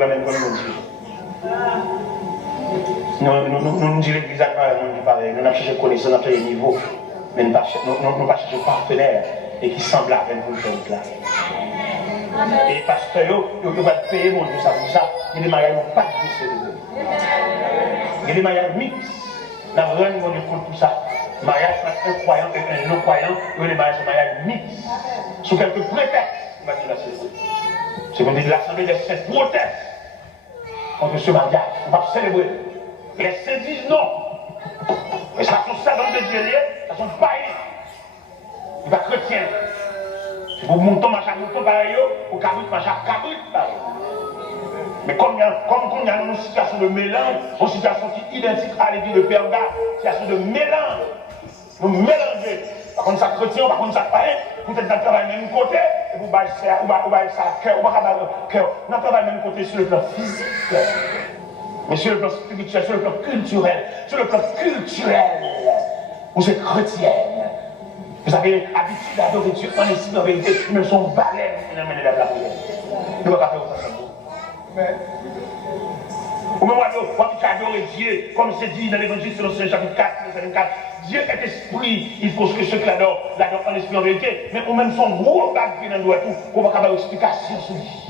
la même comme nous disons. Nous disons l'église à travers le monde qui paraît. Nous n'avons pas cherché connaissance, nous n'avons pas cherché niveau. Mais nous n'avons pas cherché partenaire et qui semble à nous faire là. Et parce que vous pouvez payer mon Dieu ça pour ça. Il y a des mariages qui n'ont pas de dossier. Il y a des mariages mixtes. Nous avons rien de compte pour ça. Mariage entre un croyant et un non-croyant, il y a des mariages mixtes. Sous quelques prétextes, on va dire la série. C'est comme dit l'Assemblée des saints proteste contre ce mariage. On va célébrer. Les saints disent non. Et ça sont savants de Dieu, ça sont païens. Il va chrétien. Vous montez machin mouton pareil, ou cabrit machin cabrit pareil. Mais comme il y a une situation de mélange, une situation qui est identique à l'église de Perga, une situation de mélange. Nous mélanger. Par contre, ça chrétien, par contre, ça païen, vous êtes dans le travail même côté, et vous baillez ça, cœur, vous baillez cœur. Nous travaillons même côté sur le plan physique, mais sur le plan spirituel, sur le plan culturel, vous êtes chrétienne. Vous avez l'habitude d'adorer Dieu en esprit, en vérité, mais son balai, vous amenez la prière. Nous ne pouvons pas faire autant ça. Au moment où on adore Dieu, comme c'est dit dans l'évangile selon Saint chapitre 4, verset 4, Dieu est esprit, il faut que ceux qui l'adorent en esprit en vérité, mais on même son gros bac qui est dans le doigt tout, on va avoir une explication sur lui.